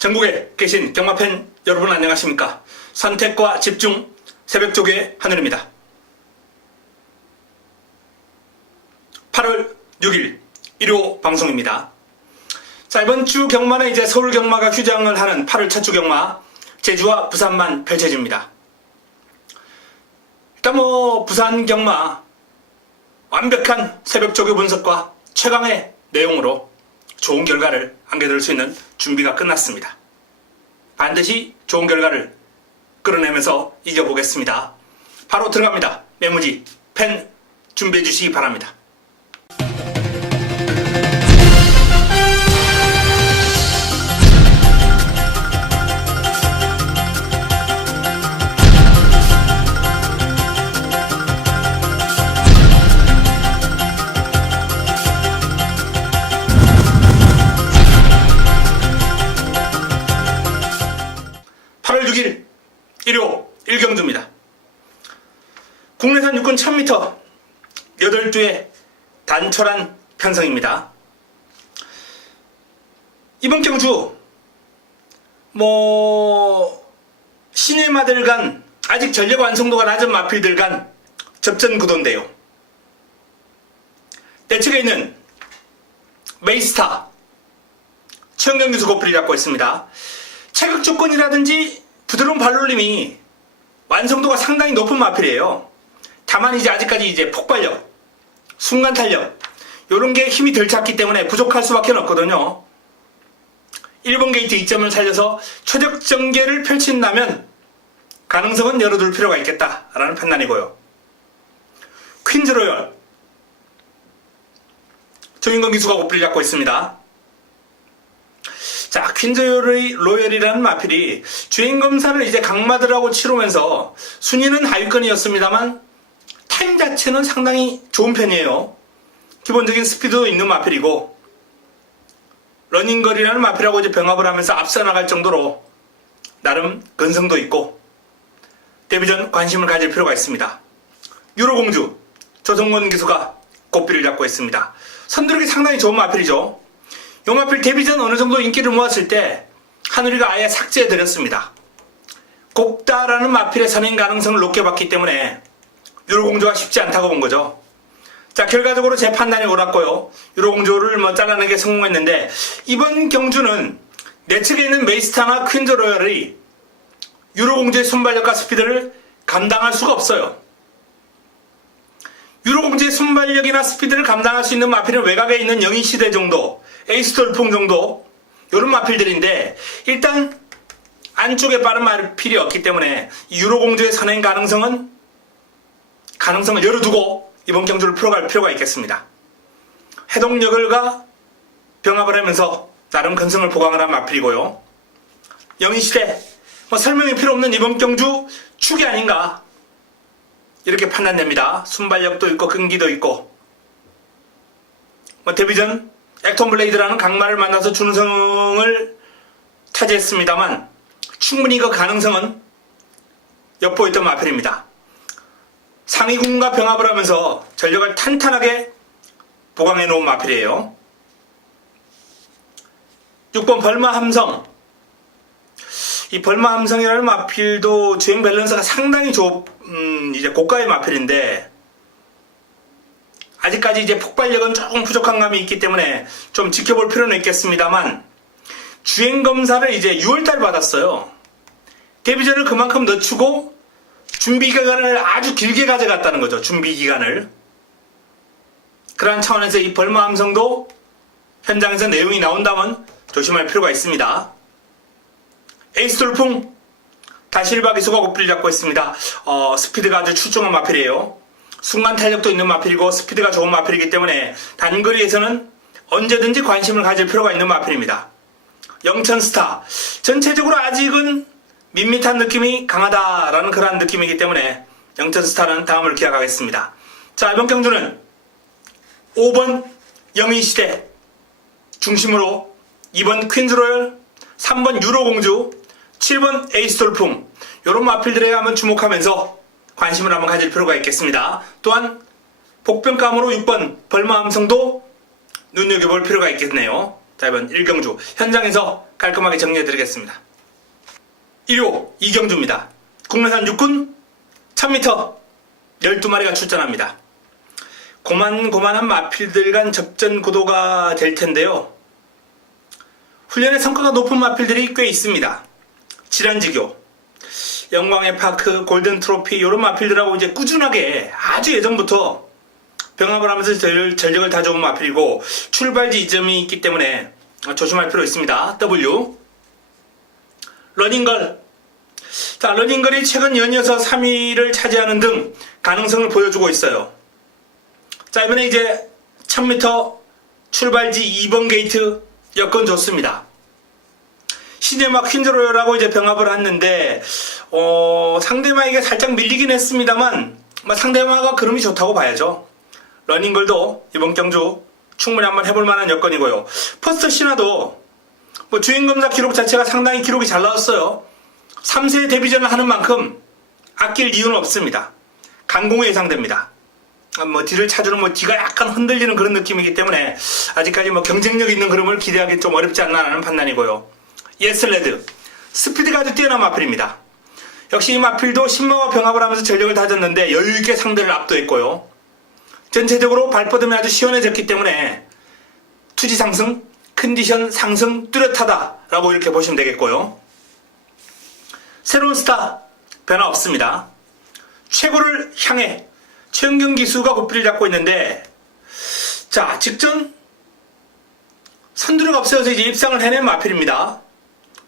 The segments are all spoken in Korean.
전국에 계신 경마팬 여러분 안녕하십니까? 선택과 집중 새벽조교의 하늘입니다. 8월 6일 일요 방송입니다. 자, 이번 주 경마는 이제 서울 경마가 휴장을 하는 8월 첫 주 경마 제주와 부산만 펼쳐집니다. 일단 부산 경마 완벽한 새벽조교 분석과 최강의 내용으로 좋은 결과를 안겨드릴 수 있는 준비가 끝났습니다. 반드시 좋은 결과를 끌어내면서 이겨보겠습니다. 바로 들어갑니다. 메모지, 펜 준비해 주시기 바랍니다. 일요 1경주입니다. 국내산 육군 1000m 8주의 단촐한 편성입니다. 이번 경주 신의 마들 간 아직 전력 완성도가 낮은 마필들 간 접전 구도인데요. 내측에 있는 메이스타 최영경 기수 고필이 잡고 있습니다. 체격 조건이라든지 부드러운 발놀림이 완성도가 상당히 높은 마필이에요. 다만 아직까지 폭발력, 순간 탄력 요런 게 힘이 덜 찼기 때문에 부족할 수밖에 없거든요. 1번 게이트 2점을 살려서 최적 전개를 펼친다면 가능성은 열어둘 필요가 있겠다라는 판단이고요. 퀸즈 로열 정인건 기수가 고필을 잡고 있습니다. 자, 퀸즈 로열이라는 마필이 주행검사를 이제 강마들하고 치르면서 순위는 하위권이었습니다만 타임 자체는 상당히 좋은 편이에요. 기본적인 스피드도 있는 마필이고 러닝거리라는 마필하고 이제 병합을 하면서 앞서 나갈 정도로 나름 근성도 있고 데뷔전 관심을 가질 필요가 있습니다. 유로공주 조성권 기수가 고삐를 잡고 있습니다. 선두력이 상당히 좋은 마필이죠. 요 마필 데뷔전 어느 정도 인기를 모았을 때 하늘이가 아예 삭제해드렸습니다. 곱다라는 마필의 선행 가능성을 높게 봤기 때문에 유로공주가 쉽지 않다고 본 거죠. 자, 결과적으로 제 판단이 옳았고요. 유로공주를 잘라내게 성공했는데 이번 경주는 내측에 있는 메이스타나 퀸즈 로열이 유로공주의 순발력과 스피드를 감당할 수가 없어요. 유로공주의 순발력이나 스피드를 감당할 수 있는 마필은 외곽에 있는 영희시대 정도, 에이스 돌풍 정도 이런 마필들인데 일단 안쪽에 빠른 마필이 없기 때문에 유로공주의 선행 가능성을 열어두고 이번 경주를 풀어갈 필요가 있겠습니다. 해동여걸과 병합을 하면서 나름 근성을 보강을 한 마필이고요. 영희시대 설명이 필요 없는 이번 경주 축이 아닌가 이렇게 판단됩니다. 순발력도 있고 끈기도 있고 데뷔전 액톤 블레이드라는 강마를 만나서 준성을 차지했습니다만 충분히 그 가능성은 엿보였던 마필입니다. 상위군과 병합을 하면서 전력을 탄탄하게 보강해 놓은 마필이에요. 6번 벌마함성. 이 벌마함성이라는 마필도 주행 밸런스가 상당히 고가의 마필인데 아직까지 폭발력은 조금 부족한 감이 있기 때문에 좀 지켜볼 필요는 있겠습니다만 주행검사를 6월달 받았어요. 데뷔전을 그만큼 늦추고 준비기간을 아주 길게 가져갔다는 거죠. 준비기간을. 그러한 차원에서 이 벌마함성도 현장에서 내용이 나온다면 조심할 필요가 있습니다. 에이스 돌풍 다실바 기수가 고삐를 잡고 있습니다. 스피드가 아주 출중한 마필이에요. 순간 탄력도 있는 마필이고 스피드가 좋은 마필이기 때문에 단거리에서는 언제든지 관심을 가질 필요가 있는 마필입니다. 영천스타 전체적으로 아직은 밋밋한 느낌이 강하다라는 그러한 느낌이기 때문에 영천스타는 다음을 기약하겠습니다. 자, 이번 경주는 5번 영희시대 중심으로 2번 퀸즈로열, 3번 유로공주, 7번 에이스 돌풍 이런 마필들에 한번 주목하면서 관심을 한번 가질 필요가 있겠습니다. 또한 복병감으로 6번 벌마함성도 눈여겨볼 필요가 있겠네요. 자, 이번 1경주 현장에서 깔끔하게 정리해드리겠습니다. 1호 이경주입니다. 국내산 육군 1000m 12마리가 출전합니다. 고만고만한 마필들 간 접전 구도가 될 텐데요. 훈련의 성과가 높은 마필들이 꽤 있습니다. 질환지교, 영광의 파크, 골든 트로피 이런 마필들하고 이제 꾸준하게 아주 예전부터 병합을 하면서 전력을 다져온 마필이고 출발지 이점이 있기 때문에 조심할 필요 있습니다. W 러닝걸. 자, 러닝걸이 최근 연이어서 3위를 차지하는 등 가능성을 보여주고 있어요. 자, 이번에 이제 1000m 출발지 2번 게이트 여건 좋습니다. 시네마 퀸즈로열하고 이제 병합을 했는데 상대마에게 살짝 밀리긴 했습니다만 상대마가 그름이 좋다고 봐야죠. 러닝걸도 이번 경주 충분히 한번 해볼 만한 여건이고요. 퍼스트 신화도 주행검사 기록 자체가 상당히 기록이 잘 나왔어요. 3세 데뷔전을 하는 만큼 아낄 이유는 없습니다. 강공이 예상됩니다. 뒤를 차주는 뒤가 약간 흔들리는 그런 느낌이기 때문에 아직까지 경쟁력 있는 그림을 기대하기 좀 어렵지 않나라는 판단이고요. 예슬레드 스피드가 아주 뛰어난 마필입니다. 역시 이 마필도 신마와 병합을 하면서 전력을 다졌는데 여유있게 상대를 압도했고요. 전체적으로 발뻗음이 아주 시원해졌기 때문에 투지 상승, 컨디션 상승 뚜렷하다라고 이렇게 보시면 되겠고요. 새로운 스타 변화 없습니다. 최고를 향해 최은경 기수가 고삐를 잡고 있는데, 자, 직전 선두력 앞세워서 이제 입상을 해낸 마필입니다.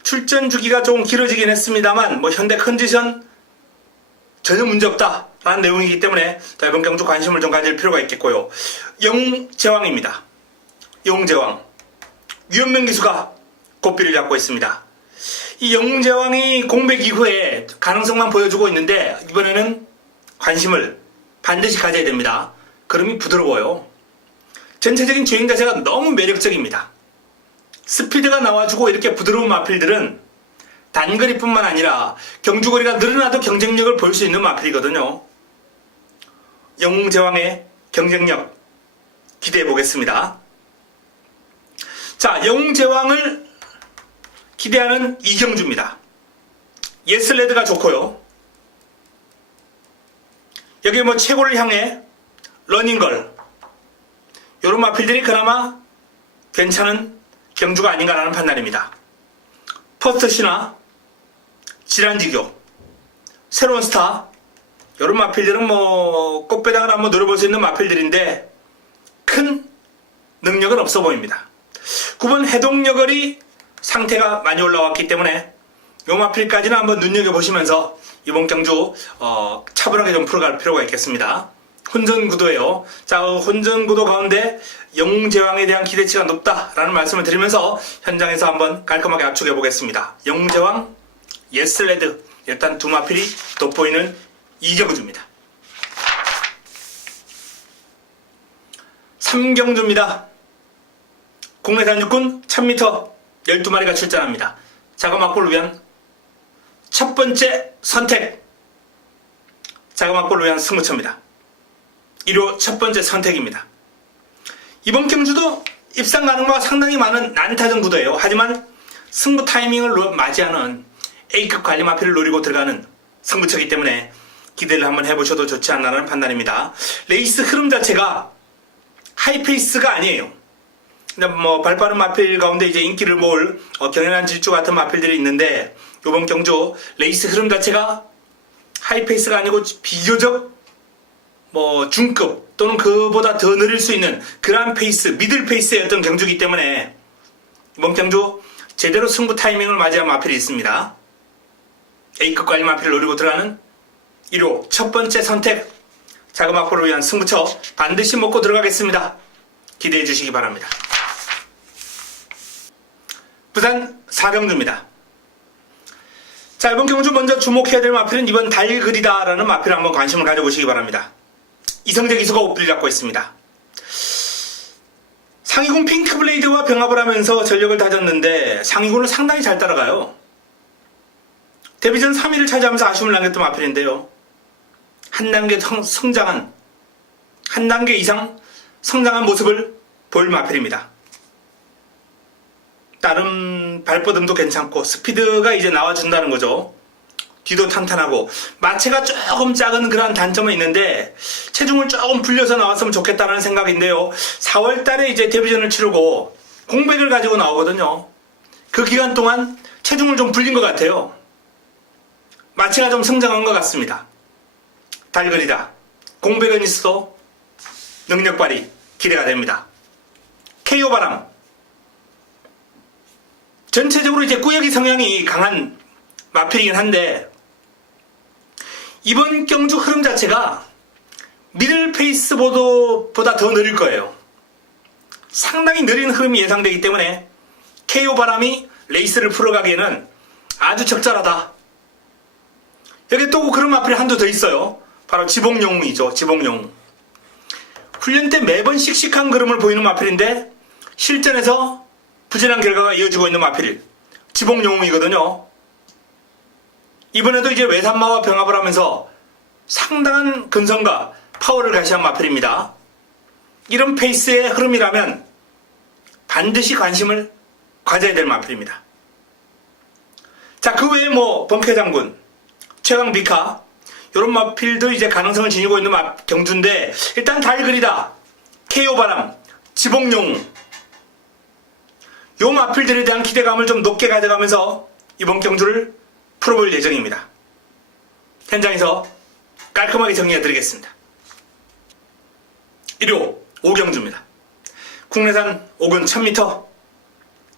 출전 주기가 조금 길어지긴 했습니다만 현대 컨디션 전혀 문제없다라는 내용이기 때문에 이번 경주 관심을 좀 가질 필요가 있겠고요. 영제왕입니다. 영제왕 유현명 기수가 고삐를 잡고 있습니다. 이 영제왕이 공백 이후에 가능성만 보여주고 있는데 이번에는 관심을 반드시 가져야 됩니다. 그름이 부드러워요. 전체적인 주행 자세가 너무 매력적입니다. 스피드가 나와주고 이렇게 부드러운 마필들은 단거리뿐만 아니라 경주거리가 늘어나도 경쟁력을 볼 수 있는 마필이거든요. 영웅제왕의 경쟁력 기대해 보겠습니다. 자, 영웅제왕을 기대하는 이경주입니다. 예슬레드가 좋고요. 여기 최고를 향해 러닝걸 이런 마필들이 그나마 괜찮은 경주가 아닌가라는 판단입니다. 퍼스트 신화, 질환지교, 새로운 스타 이런 마필들은 꽃배당을 한번 노려볼 수 있는 마필들인데 큰 능력은 없어 보입니다. 9번 해동여걸이 상태가 많이 올라왔기 때문에 요 마필까지는 한번 눈여겨보시면서 이번 경주 차분하게 좀 풀어갈 필요가 있겠습니다. 혼전구도예요. 자, 혼전구도 가운데 영웅제왕에 대한 기대치가 높다라는 말씀을 드리면서 현장에서 한번 깔끔하게 압축해 보겠습니다. 영웅제왕, 예슬레드 일단 두 마필이 돋보이는 이경주입니다. 3경주입니다. 국내산 육군 1000m 12마리가 출전합니다. 자가막골을 위한 첫 번째 선택, 자가막골을 위한 승부처입니다. 1호 첫 번째 선택입니다. 이번 경주도 입상 가능성가 상당히 많은 난타전 구도예요. 하지만 승부 타이밍을 맞이하는 A급 관리 마필을 노리고 들어가는 승부처이기 때문에 기대를 한번 해보셔도 좋지 않나라는 판단입니다. 레이스 흐름 자체가 하이페이스가 아니에요. 발빠른 마필 가운데 이제 인기를 모을 경연한 질주 같은 마필들이 있는데 이번 경주 레이스 흐름 자체가 하이페이스가 아니고 비교적 중급 또는 그보다 더 느릴 수 있는 그란 페이스, 미들 페이스의 어떤 경주이기 때문에 이번 경주 제대로 승부 타이밍을 맞이한 마필이 있습니다. A급 관리 마필을 노리고 들어가는 1호 첫 번째 선택, 자그마포를 위한 승부처 반드시 먹고 들어가겠습니다. 기대해 주시기 바랍니다. 부산 4경주입니다. 자, 이번 경주 먼저 주목해야 될 마필은 이번 달그리다라는 마필을 한번 관심을 가져보시기 바랍니다. 이성재 기수가 옷비를 잡고 있습니다. 상위군 핑크블레이드와 병합을 하면서 전력을 다졌는데 상위군을 상당히 잘 따라가요. 데뷔전 3위를 차지하면서 아쉬움을 남겼던 마필인데요. 한 단계 이상 성장한 모습을 보일 마필입니다. 나름 발버둥도 괜찮고 스피드가 이제 나와준다는 거죠. 뒤도 탄탄하고 마체가 조금 작은 그런 단점은 있는데 체중을 조금 불려서 나왔으면 좋겠다는 생각인데요. 4월 달에 이제 데뷔전을 치르고 공백을 가지고 나오거든요. 그 기간 동안 체중을 좀 불린 것 같아요. 마체가 좀 성장한 것 같습니다. 달그리다. 공백은 있어도 능력 발휘 기대가 됩니다. KO 바람. 전체적으로 이제 꾸역이 성향이 강한 마필이긴 한데 이번 경주 흐름 자체가 미들 페이스보다 더 느릴 거예요. 상당히 느린 흐름이 예상되기 때문에 KO 바람이 레이스를 풀어가기에는 아주 적절하다. 여기 또 그런 마필이 한두 더 있어요. 바로 지봉영웅이죠. 지봉영웅. 훈련 때 매번 씩씩한 그림을 보이는 마필인데 실전에서 부진한 결과가 이어지고 있는 마필 지봉영웅이거든요. 이번에도 이제 외산마와 병합을 하면서 상당한 근성과 파워를 가시한 마필입니다. 이런 페이스의 흐름이라면 반드시 관심을 가져야 될 마필입니다. 자, 그 외에 범쾌장군, 최강비카 이런 마필도 이제 가능성을 지니고 있는 경주인데 일단 달그리다, KO바람, 지봉용웅 요 마필들에 대한 기대감을 좀 높게 가져가면서 이번 경주를 풀어볼 예정입니다. 현장에서 깔끔하게 정리해드리겠습니다. 1호 5경주입니다. 국내산 5군 1000m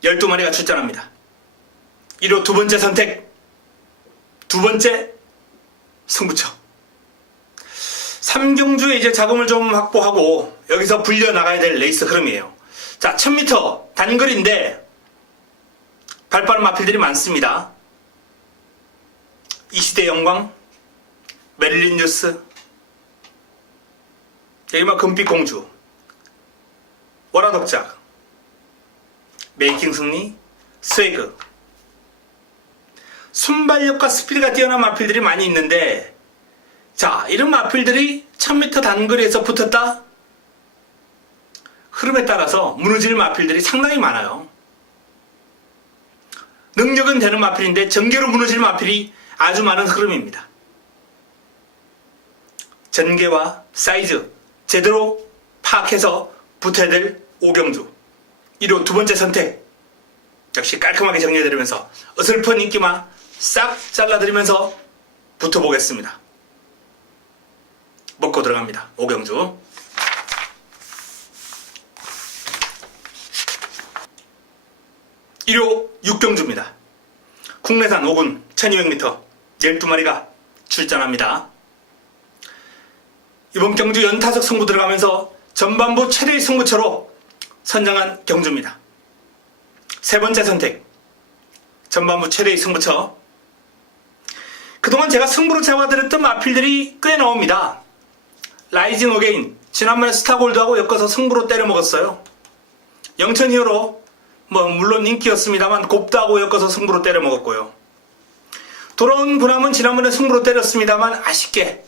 12마리가 출전합니다. 1호 두 번째 선택, 두 번째 승부처. 3경주에 이제 자금을 좀 확보하고 여기서 불려나가야 될 레이스 흐름이에요. 자, 1000m 단거리인데 발빠른 마필들이 많습니다. 이시대 영광, 메릴린 뉴스, 여기 금빛 공주, 월화덕작, 메이킹 승리, 스웨그. 순발력과 스피드가 뛰어난 마필들이 많이 있는데 자, 이런 마필들이 1000m 단거리에서 붙었다? 흐름에 따라서 무너질 마필들이 상당히 많아요. 능력은 되는 마필인데 전개로 무너질 마필이 아주 많은 흐름입니다. 전개와 사이즈 제대로 파악해서 붙어야 될 5경주 1호 두 번째 선택 역시 깔끔하게 정리해드리면서 어설픈 인기만 싹 잘라드리면서 붙어보겠습니다. 먹고 들어갑니다. 5경주 1호 6경주입니다. 국내산 5군 1200m 12마리가 출전합니다. 이번 경주 연타석 승부 들어가면서 전반부 최대의 승부처로 선정한 경주입니다. 세 번째 선택 전반부 최대의 승부처. 그동안 제가 승부로 잡아드렸던 마필들이 꽤 나옵니다. 라이징 어게인 지난번에 스타골드하고 엮어서 승부로 때려 먹었어요. 영천 히어로 물론 인기였습니다만 곱다하고 엮어서 승부로 때려 먹었고요. 돌아온 군함은 지난번에 승부로 때렸습니다만 아쉽게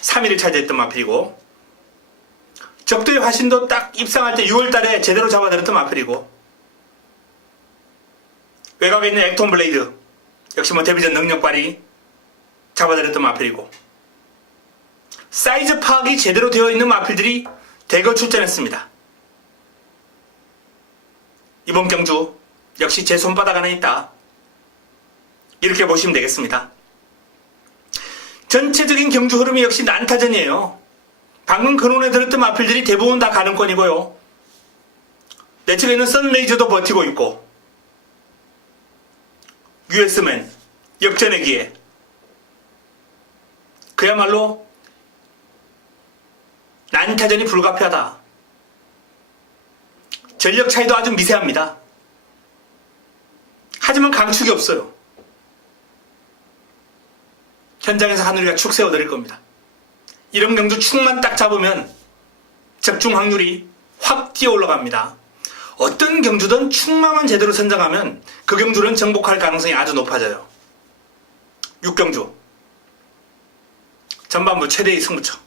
3위를 차지했던 마필이고, 적도의 화신도 딱 입상할 때 6월달에 제대로 잡아들였던 마필이고, 외곽에 있는 액톤 블레이드 역시 데뷔전 능력 발휘 잡아들였던 마필이고, 사이즈 파악이 제대로 되어 있는 마필들이 대거 출전했습니다. 이번 경주 역시 제 손바닥 안에 있다. 이렇게 보시면 되겠습니다. 전체적인 경주 흐름이 역시 난타전이에요. 방금 근원에 들었던 마필들이 대부분 다 가능권이고요. 내 측에 있는 선레이저도 버티고 있고, US맨 역전의 기회. 그야말로 난타전이 불가피하다. 전력 차이도 아주 미세합니다. 하지만 강축이 없어요. 현장에서 하늘이가 축 세워드릴 겁니다. 이런 경주 축만 딱 잡으면 적중 확률이 확 뛰어 올라갑니다. 어떤 경주든 축만만 제대로 선정하면 그 경주는 정복할 가능성이 아주 높아져요. 6경주 전반부 최대의 승부처.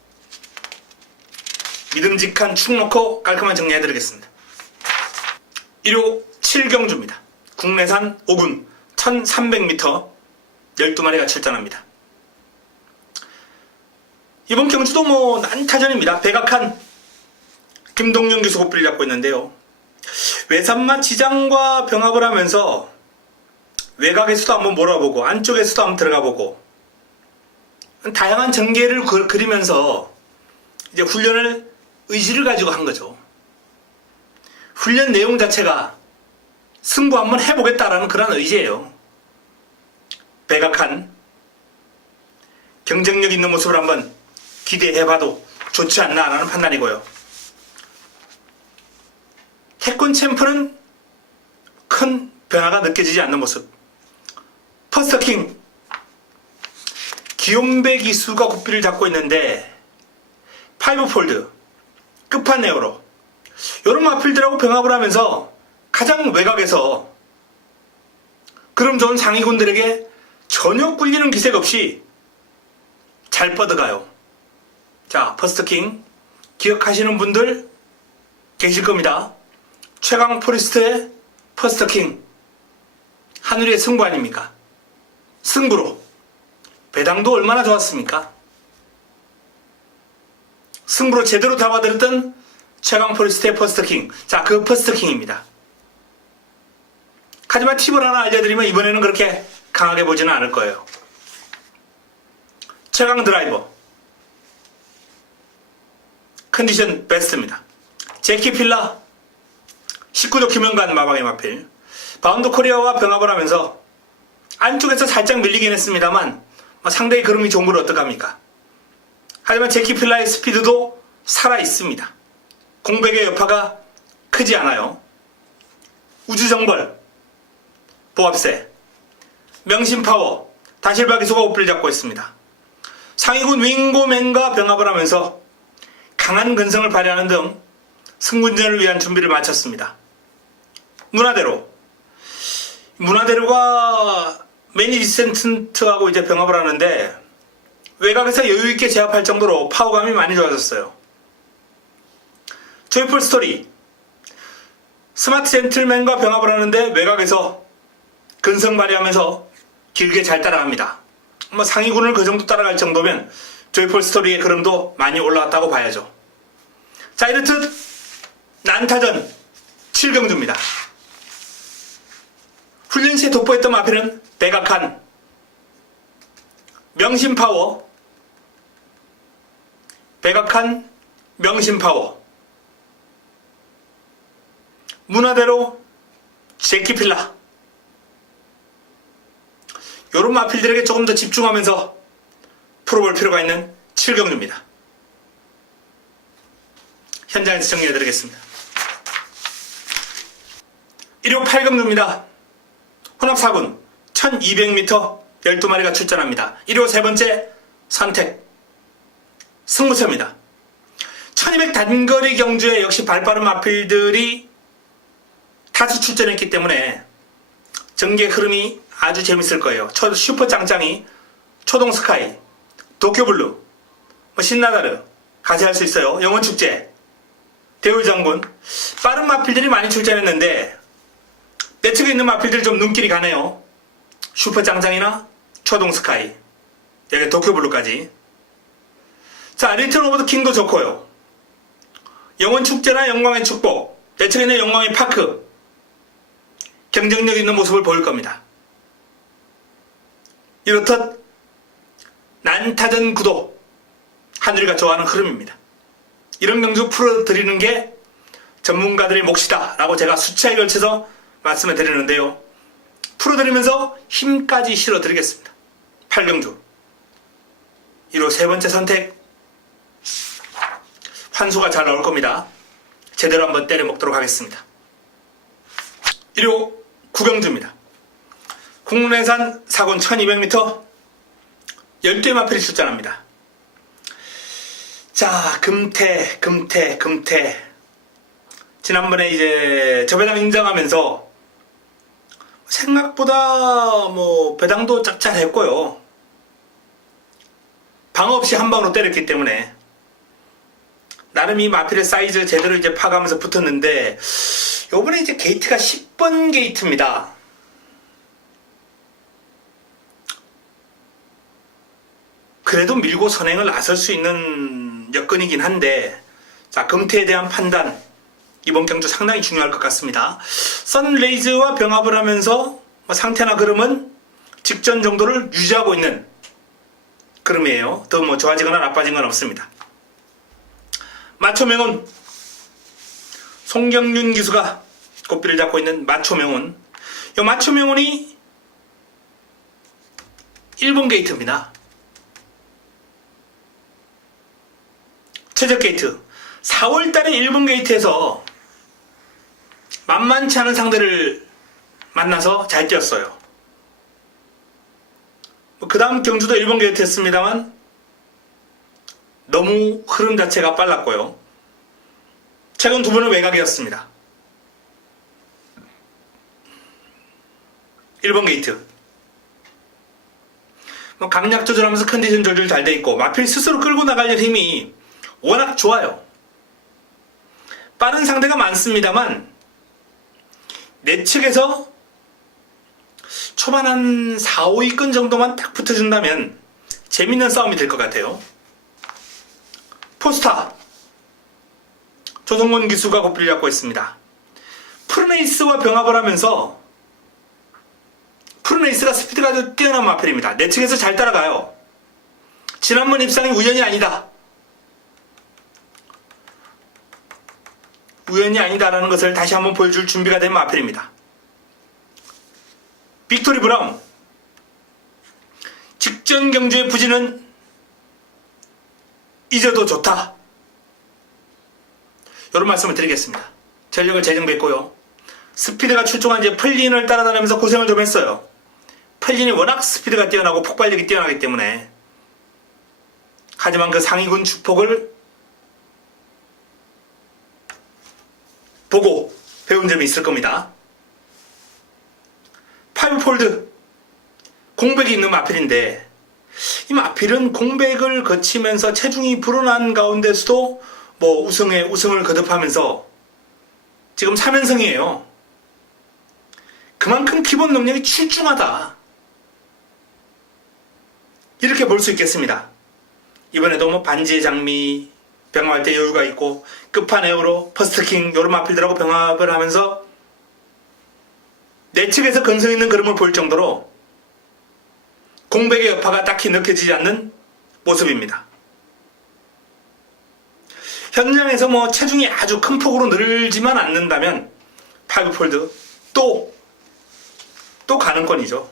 믿음직한 축 놓고 깔끔한 정리해드리겠습니다. 1호 7경주입니다. 국내산 5군 1300m 12마리가 출전합니다. 이번 경주도 뭐 난타전입니다. 백악한 김동영 기수 고삐를 잡고 있는데요. 외산마 지장과 병합을 하면서 외곽에서도 한번 몰아보고 안쪽에서도 한번 들어가보고 다양한 전개를 그리면서 이제 훈련을 의지를 가지고 한 거죠. 훈련 내용 자체가 승부 한번 해보겠다라는 그런 의지예요. 백악한 경쟁력 있는 모습을 한번 기대해봐도 좋지 않나라는 판단이고요. 태권 챔프는 큰 변화가 느껴지지 않는 모습. 퍼스터킹 기욤배 기수가 고삐를 잡고 있는데 파이브폴드 끝판에어로 이런 마필들하고 병합을 하면서 가장 외곽에서 그럼 좋은 상위군들에게 전혀 꿀리는 기색 없이 잘 뻗어가요. 자, 퍼스트킹 기억하시는 분들 계실 겁니다. 최강 포리스트의 퍼스트킹 하늘의 승부 아닙니까? 승부로 배당도 얼마나 좋았습니까? 승부로 제대로 잡아들었던 최강 포리스트의 퍼스트킹. 자, 그 퍼스트킹입니다. 하지만 팁을 하나 알려드리면 이번에는 그렇게 강하게 보지는 않을 거예요. 최강 드라이버 컨디션 베스트입니다. 제키 필라 19조 김영관 마방의 마필 바운드 코리아와 병합을 하면서 안쪽에서 살짝 밀리긴 했습니다만 상당히 그름이 좋은 걸 어떡합니까? 하지만 제키 필라의 스피드도 살아있습니다. 공백의 여파가 크지 않아요. 우주정벌 보합세 명심파워 다실바 기수가 오프를 잡고 있습니다. 상위군 윙고맨과 병합을 하면서 강한 근성을 발휘하는 등 승군전을 위한 준비를 마쳤습니다. 문화대로가 매니지센트하고 이제 병합을 하는데 외곽에서 여유있게 제압할 정도로 파워감이 많이 좋아졌어요. 조이풀 스토리 스마트 젠틀맨과 병합을 하는데 외곽에서 근성 발휘하면서 길게 잘 따라갑니다. 뭐 상위군을 그 정도 따라갈 정도면 조이풀 스토리의 그림도 많이 올라왔다고 봐야죠. 자, 이렇듯 난타전 7경주입니다. 훈련 시에 돋보였던 마필은 백악한 명심파워 백악한 명심파워 문화대로 제키필라 요런 마필들에게 조금 더 집중하면서 풀어볼 필요가 있는 7경주입니다. 현장에서 정리해드리겠습니다. 1호 8경주입니다. 혼합 4군 1200m 12마리가 출전합니다. 1호 세 번째 선택 승부처입니다. 1200 단거리 경주에 역시 발빠른 마필들이 다수 출전했기 때문에 전개 흐름이 아주 재밌을 거예요. 슈퍼 짱짱이, 초동 스카이, 도쿄블루, 신나다르 같이 할 수 있어요. 영원축제, 대울장군 빠른 마필들이 많이 출전했는데 내 측에 있는 마필들이 좀 눈길이 가네요. 슈퍼 짱짱이나 초동 스카이, 여기 도쿄블루까지. 자, 리틀 오브 더 킹도 좋고요. 영원축제나 영광의 축복, 내 측에 있는 영광의 파크 경쟁력 있는 모습을 보일 겁니다. 이렇듯 난타전 구도 하늘이가 좋아하는 흐름입니다. 이런 경주 풀어드리는 게 전문가들의 몫이다 라고 제가 수차에 걸쳐서 말씀을 드리는데요. 풀어드리면서 힘까지 실어드리겠습니다. 8경주 1호 세 번째 선택 환수가 잘 나올 겁니다. 제대로 한번 때려 먹도록 하겠습니다. 1호 9경주입니다. 국내산 사군 1200m 12의 마필이 출전합니다. 자, 금태 지난번에 이제 저배당 인정하면서 생각보다 뭐 배당도 짭짤했고요. 방어 없이 한 방으로 때렸기 때문에 나름 이 마필의 사이즈 제대로 이제 파가면서 붙었는데 요번에 이제 게이트가 10번 게이트입니다. 그래도 밀고 선행을 나설 수 있는 여건이긴 한데, 자, 금태에 대한 판단, 이번 경주 상당히 중요할 것 같습니다. 선레이즈와 병합을 하면서 상태나 그름은 직전 정도를 유지하고 있는 그름이에요. 더 뭐 좋아지거나 나빠진 건 없습니다. 마초명운, 송경윤 기수가 꽃비를 잡고 있는 마초명운. 이 마초명운이 1번 게이트입니다. 최적 게이트. 4월달에 1번 게이트에서 만만치 않은 상대를 만나서 잘 뛰었어요. 그 다음 경주도 1번 게이트 했습니다만 너무 흐름 자체가 빨랐고요. 최근 두 번은 외곽이었습니다. 1번 게이트. 강약 조절하면서 컨디션 조절 잘 돼 있고 마필 스스로 끌고 나가려는 힘이 워낙 좋아요. 빠른 상대가 많습니다만 내측에서 초반 한 4, 5위권 정도만 딱 붙어준다면 재밌는 싸움이 될 것 같아요. 포스타 조성곤 기수가 고삐를 잡고 있습니다. 푸르네이스와 병합을 하면서 푸르네이스가 스피드가 아주 뛰어난 마필입니다. 내측에서 잘 따라가요. 지난번 입상이 우연이 아니다. 우연이 아니다라는 것을 다시 한번 보여줄 준비가 된 마필입니다. 빅토리 브라운. 직전 경주의 부진은 잊어도 좋다. 이런 말씀을 드리겠습니다. 전력을 재정비했고요. 스피드가 출중한 이제 펄린을 따라다니면서 고생을 좀 했어요. 펄린이 워낙 스피드가 뛰어나고 폭발력이 뛰어나기 때문에. 하지만 그 상위군 축폭을 보고 배운 점이 있을 겁니다. 파이브폴드 공백이 있는 마필인데 이 마필은 공백을 거치면서 체중이 불어난 가운데서도 뭐 우승을 거듭하면서 지금 3연승이에요. 그만큼 기본 능력이 출중하다. 이렇게 볼 수 있겠습니다. 이번에도 뭐 반지의 장미 병합할 때 여유가 있고 끝판에어로 퍼스트킹 이런 마필들하고 병합을 하면서 내측에서 근성 있는 그림을 보일 정도로 공백의 여파가 딱히 느껴지지 않는 모습입니다. 현장에서 뭐 체중이 아주 큰 폭으로 늘지만 않는다면 파이브폴드 또 가능권이죠.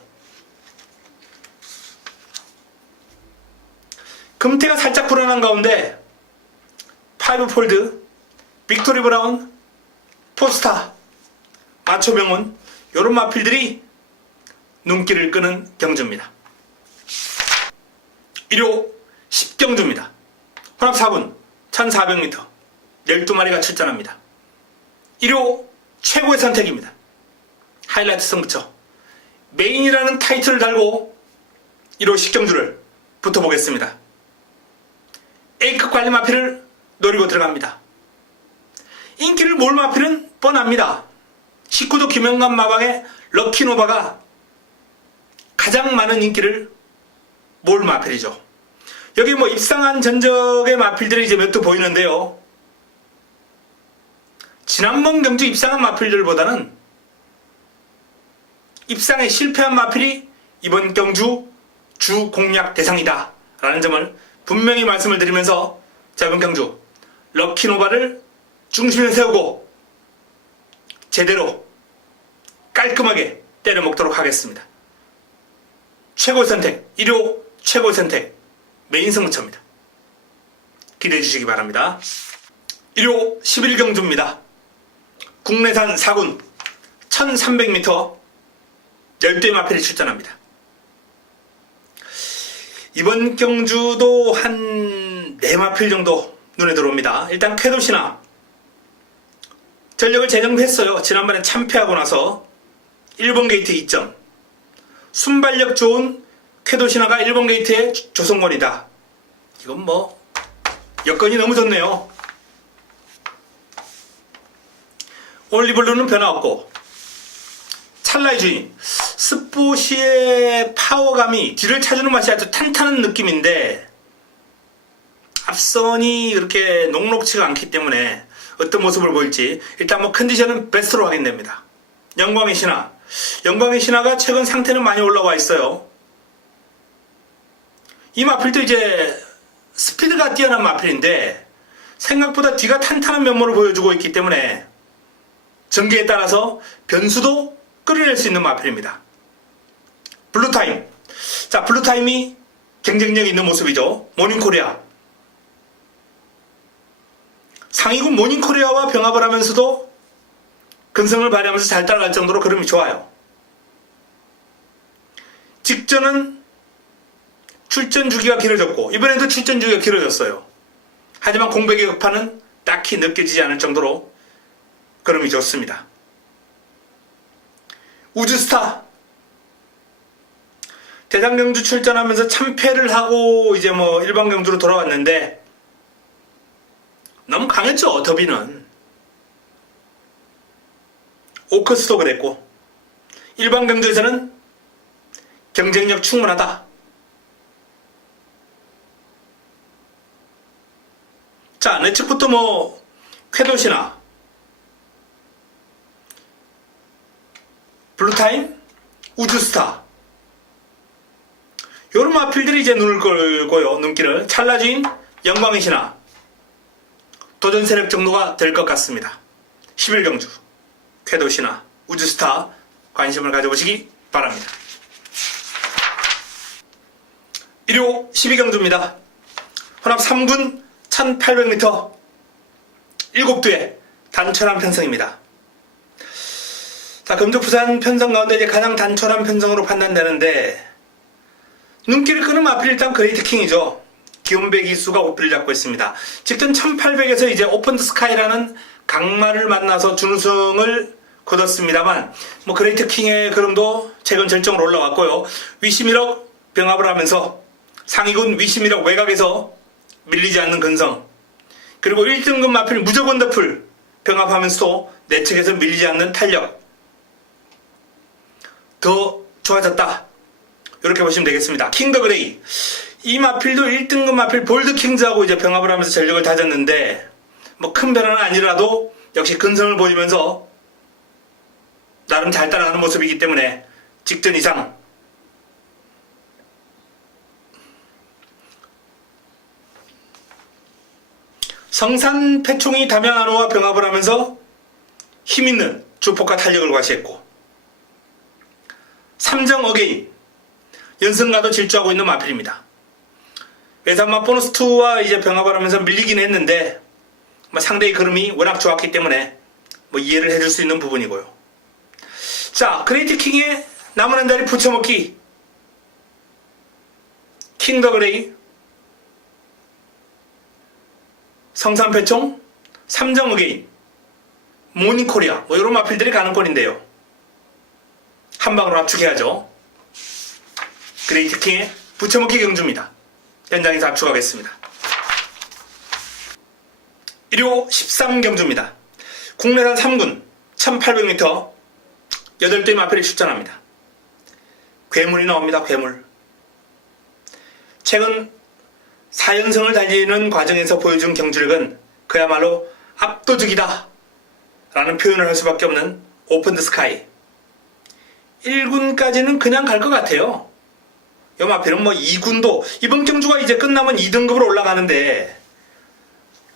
금태가 살짝 불안한 가운데 파이브폴드, 빅토리 브라운, 포스타, 마초병원 이런 마필들이 눈길을 끄는 경주입니다. 1호 10경주입니다. 혼합 4분 1400m 12마리가 출전합니다. 1호 최고의 선택입니다. 하이라이트 승부처 메인이라는 타이틀을 달고 1호 10경주를 붙어보겠습니다. A급 관리 마필을 노리고 들어갑니다. 인기를 몰 마필은 뻔합니다. 19도 김영감 마방의 럭키노바가 가장 많은 인기를 몰 마필이죠. 여기 뭐 입상한 전적의 마필들이 이제 몇 도 보이는데요. 지난번 경주 입상한 마필들보다는 입상에 실패한 마필이 이번 경주 주 공략 대상이다 라는 점을 분명히 말씀을 드리면서 자, 이번 경주 럭키노바를 중심에 세우고 제대로 깔끔하게 때려 먹도록 하겠습니다. 최고의 선택 1호 최고의 선택 메인 승부처입니다. 기대해 주시기 바랍니다. 1호 11경주입니다. 국내산 4군 1300m 10대 마필이 출전합니다. 이번 경주도 한 4마필 정도 눈에 들어옵니다. 일단 쾌도시나 전력을 재정비했어요. 지난번에 참패하고 나서 1번 게이트 2점 순발력 좋은 쾌도시나가 1번 게이트의 조성권이다. 이건 뭐 여건이 너무 좋네요. 올리블루는 변화 없고 찰나의 주인 스포시의 파워감이 뒤를 차주는 맛이 아주 탄탄한 느낌인데 앞선이 그렇게 녹록치가 않기 때문에 어떤 모습을 보일지 일단 뭐 컨디션은 베스트로 확인됩니다. 영광의 신화. 영광의 신화가 최근 상태는 많이 올라와 있어요. 이 마필도 이제 스피드가 뛰어난 마필인데 생각보다 뒤가 탄탄한 면모를 보여주고 있기 때문에 전개에 따라서 변수도 끌어낼 수 있는 마필입니다. 블루타임. 자, 블루타임이 경쟁력 있는 모습이죠. 모닝코리아. 상위군 모닝코리아와 병합을 하면서도 근성을 발휘하면서 잘 따라갈 정도로 흐름이 좋아요. 직전은 출전 주기가 길어졌고 이번에도 출전 주기가 길어졌어요. 하지만 공백의 격파는 딱히 느껴지지 않을 정도로 흐름이 좋습니다. 우주스타. 대장경주 출전하면서 참패를 하고 이제 뭐 일반 경주로 돌아왔는데 너무 강했죠. 더비는 오커스도 그랬고 일반 경주에서는 경쟁력 충분하다. 자, 내 측부터 뭐 쾌도시나 블루타임, 우주스타 요런 마필들이 이제 눈을 끌고요. 눈길을 찰나주인 영광의 신화 도전 세력 정도가 될 것 같습니다. 11경주 쾌도시나 우주스타 관심을 가져보시기 바랍니다. 일요 12경주입니다. 혼합 3군 1800m 7두의 단촐한 편성입니다. 자, 금주 부산 편성 가운데 이제 가장 단촐한 편성으로 판단되는데 눈길을 끄는 마필 일단 그레이트 킹이죠. 기온배 기수가 오피를 잡고 있습니다. 직전 1800에서 이제 오픈 더 스카이라는 강마를 만나서 준우승을 거뒀습니다만 뭐 그레이트 킹의 걸음도 최근 절정으로 올라왔고요. 위시미럭 병합을 하면서 상위군 위시미럭 외곽에서 밀리지 않는 근성, 그리고 1등급 마필 무조건 더풀 병합하면서도 내측에서 밀리지 않는 탄력 더 좋아졌다. 이렇게 보시면 되겠습니다. 킹 더 그레이. 이 마필도 1등급 마필 볼드 킹즈하고 이제 병합을 하면서 전력을 다졌는데 뭐 큰 변화는 아니라도 역시 근성을 보이면서 나름 잘 따라가는 모습이기 때문에 직전 이상 성산 패총이 담양한우와 병합을 하면서 힘있는 주폭과 탄력을 과시했고 삼정 어게인 연승가도 질주하고 있는 마필입니다. 외산마 보너스2와 이제 병합을 하면서 밀리긴 했는데 뭐 상대의 걸음이 워낙 좋았기 때문에 뭐 이해를 해줄 수 있는 부분이고요. 자, 그레이트 킹의 남은 한 다리 붙여먹기 킹 더 그레이 성산패총, 삼정어게인, 모닝코리아 뭐 이런 마필들이 가는 꼴인데요. 한 방으로 압축해야죠. 그레이트 킹의 붙여먹기 경주입니다. 현장에서 압축하겠습니다. 1호 13경주입니다. 국내산 3군 1800m 8대의 마필이 출전합니다. 괴물이 나옵니다. 괴물. 최근 4연승을 달리는 과정에서 보여준 경주력은 그야말로 압도적이다 라는 표현을 할 수밖에 없는 오픈 더 스카이. 1군까지는 그냥 갈 것 같아요. 요 마필은 뭐 2군도 이번 경주가 이제 끝나면 2등급으로 올라가는데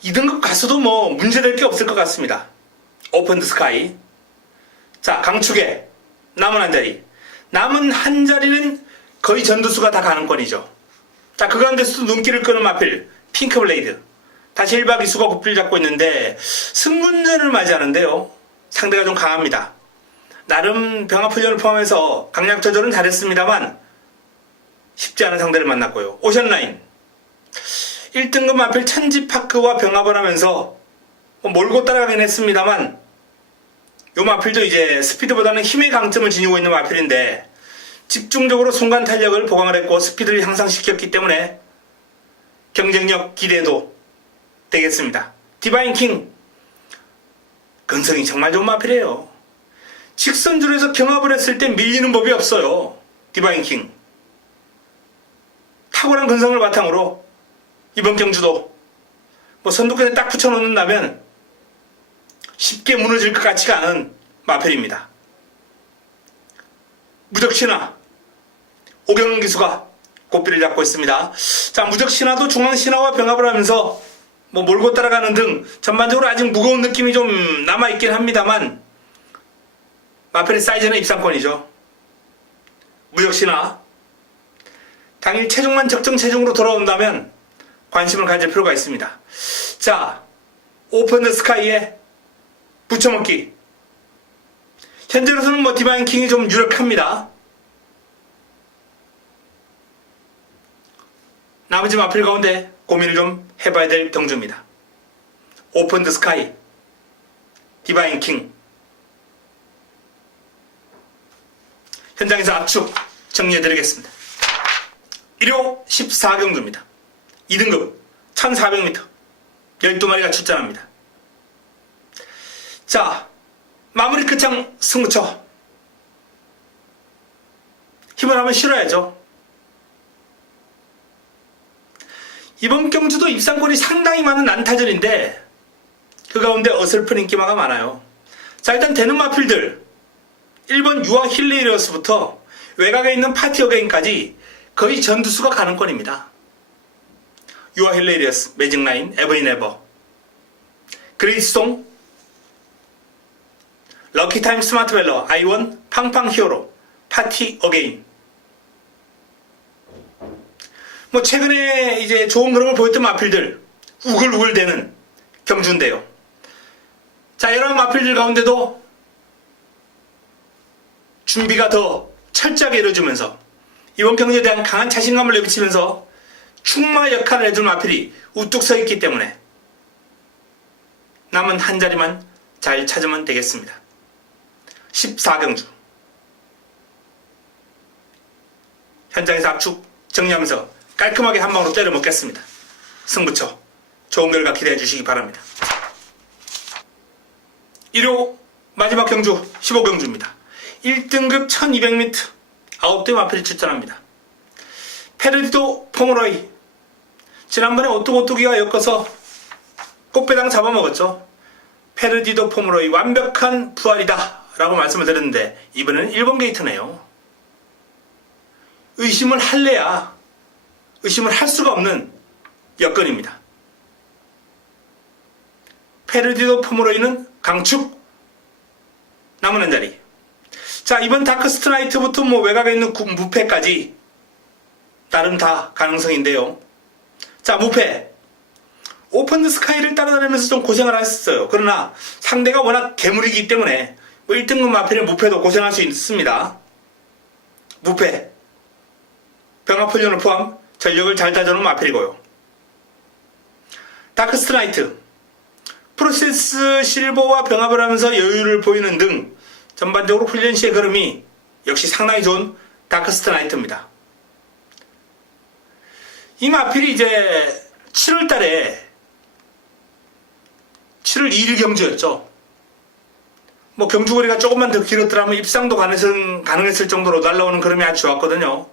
2등급 가서도 뭐 문제될 게 없을 것 같습니다. 오픈 더 스카이. 자, 강축에 남은 한 자리. 남은 한 자리는 거의 전두수가 다 가는 권이죠. 자, 그 가운데서도 눈길을 끄는 마필 핑크블레이드. 다시 1박 2수가 고삐를 잡고 있는데 승군전을 맞이하는데요. 상대가 좀 강합니다. 나름 병합훈련을 포함해서 강약 조절은 잘했습니다만 쉽지 않은 상대를 만났고요. 오션라인 1등급 마필 천지파크와 병합을 하면서 몰고 따라가긴 했습니다만 요 마필도 이제 스피드보다는 힘의 강점을 지니고 있는 마필인데 집중적으로 순간 탄력을 보강을 했고 스피드를 향상시켰기 때문에 경쟁력 기대도 되겠습니다. 디바인 킹 근성이 정말 좋은 마필이에요. 직선줄에서 경합을 했을 때 밀리는 법이 없어요. 디바인 킹 탁월한 근성을 바탕으로 이번 경주도 뭐 선두권에 딱 붙여놓는다면 쉽게 무너질 것 같지가 않은 마펠입니다. 무적신화 오경원 기수가 고삐를 잡고 있습니다. 자, 무적신화도 중앙신화와 병합을 하면서 뭐 몰고 따라가는 등 전반적으로 아직 무거운 느낌이 좀 남아있긴 합니다만 마펠의 사이즈는 입상권이죠. 무적신화 당일 체중만 적정 체중으로 돌아온다면 관심을 가질 필요가 있습니다. 자, 오픈 더 스카이에 붙여먹기. 현재로서는 뭐 디바인 킹이 좀 유력합니다. 나머지 마필 가운데 고민을 좀 해봐야 될 경주입니다. 오픈 더 스카이, 디바인 킹. 현장에서 압축 정리해드리겠습니다. 1호 14경주입니다. 2등급 1400m 12마리가 출전합니다. 자, 마무리 끝장 승부처. 힘을 한번 실어야죠. 이번 경주도 입상권이 상당히 많은 난타전인데 그 가운데 어설픈 인기마가 많아요. 자, 일단 되는 마필들 1번 유아 힐리리어스부터 외곽에 있는 파티 어게인까지 거의 전두수가 가능권입니다. 유아 힐리리어스, 매직라인, 에버인 에버, 그레이스송, 럭키타임 스마트벨러, 아이원, 팡팡 히어로, 파티 어게인. 뭐 최근에 이제 좋은 그림을 보였던 마필들 우글우글대는 경주인데요. 자, 여러 마필들 가운데도 준비가 더 철저하게 이루어지면서 이번 경주에 대한 강한 자신감을 내비치면서 충마 역할을 해줄 마필이 우뚝 서 있기 때문에 남은 한 자리만 잘 찾으면 되겠습니다. 14경주 현장에서 압축 정리하면서 깔끔하게 한 방으로 때려 먹겠습니다. 승부처 좋은 결과 기대해 주시기 바랍니다. 1호 마지막 경주 15경주입니다. 1등급 1200m 9대 마필이 출전합니다. 페르디도 포모로이 지난번에 오뚜고뚜기가 엮어서 꽃배당 잡아먹었죠. 페르디도 포모로이 완벽한 부활이다 라고 말씀을 드렸는데 이번에는 1번 게이트네요. 의심을 할래야 의심을 할 수가 없는 여건입니다. 페르디도 포모로이는 강축 남은 한 자리. 자, 이번 다크스트라이트부터 뭐 외곽에 있는 무패까지 나름 다 가능성인데요. 자, 무패 오픈 더 스카이를 따라다니면서 좀 고생을 했어요. 그러나 상대가 워낙 괴물이기 때문에 뭐 1등급 마필의 무패도 고생할 수 있습니다. 무패 병합훈련을 포함 전력을 잘 다져놓은 마필이고요. 다크스트라이트 프로세스 실버와 병합을 하면서 여유를 보이는 등 전반적으로 훈련 시의 걸음이 역시 상당히 좋은 다크스트라이트입니다. 이 마필이 이제 7월 달에 7월 2일 경주였죠. 뭐 경주거리가 조금만 더 길었더라면 입상도 가능했을 정도로 날라오는 걸음이 아주 좋았거든요.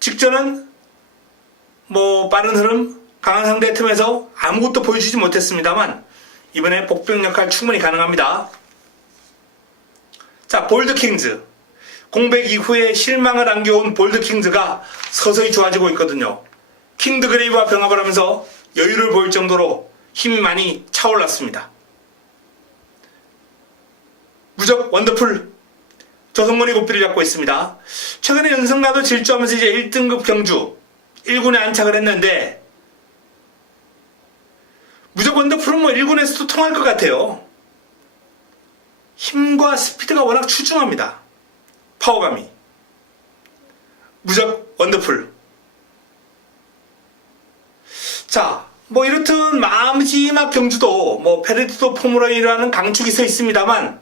직전은 뭐 빠른 흐름, 강한 상대 틈에서 아무것도 보여주지 못했습니다만 이번에 복병 역할 충분히 가능합니다. 자, 볼드킹즈 공백 이후에 실망을 안겨온 볼드킹즈가 서서히 좋아지고 있거든요. 킹드 그레이브와 병합을 하면서 여유를 보일 정도로 힘이 많이 차올랐습니다. 무적 원더풀 조성건이 고삐를 잡고 있습니다. 최근에 연승나도 질주하면서 이제 1등급 경주 1군에 안착을 했는데 무적 원더풀은 뭐 1군에서도 통할 것 같아요. 힘과 스피드가 워낙 출중합니다. 파워감이. 무적 원더풀. 자, 뭐 이렇듯 마지막 경주도 뭐 페르디도 포무로이라는 강축이 서 있습니다만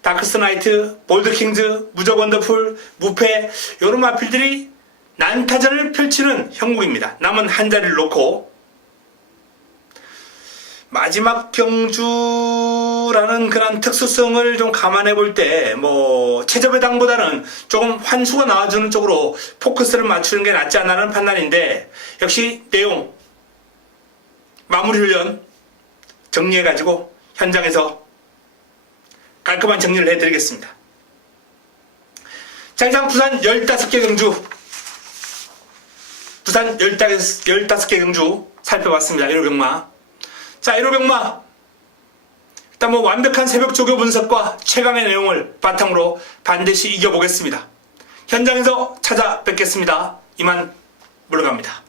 다크스나이트, 볼드킹즈, 무적 원더풀, 무패 이런 마필들이 난타전을 펼치는 형국입니다. 남은 한 자리를 놓고 마지막 경주라는 그런 특수성을 좀 감안해 볼 때 뭐 최저배당보다는 조금 환수가 나와주는 쪽으로 포커스를 맞추는 게 낫지 않나라는 판단인데 역시 내용 마무리 훈련 정리해가지고 현장에서 깔끔한 정리를 해드리겠습니다. 자, 이상 부산 15개 경주, 부산 15개 경주 살펴봤습니다. 1호 병마. 자, 1호 병마. 일단 뭐 완벽한 새벽 조교 분석과 최강의 내용을 바탕으로 반드시 이겨보겠습니다. 현장에서 찾아뵙겠습니다. 이만 물러갑니다.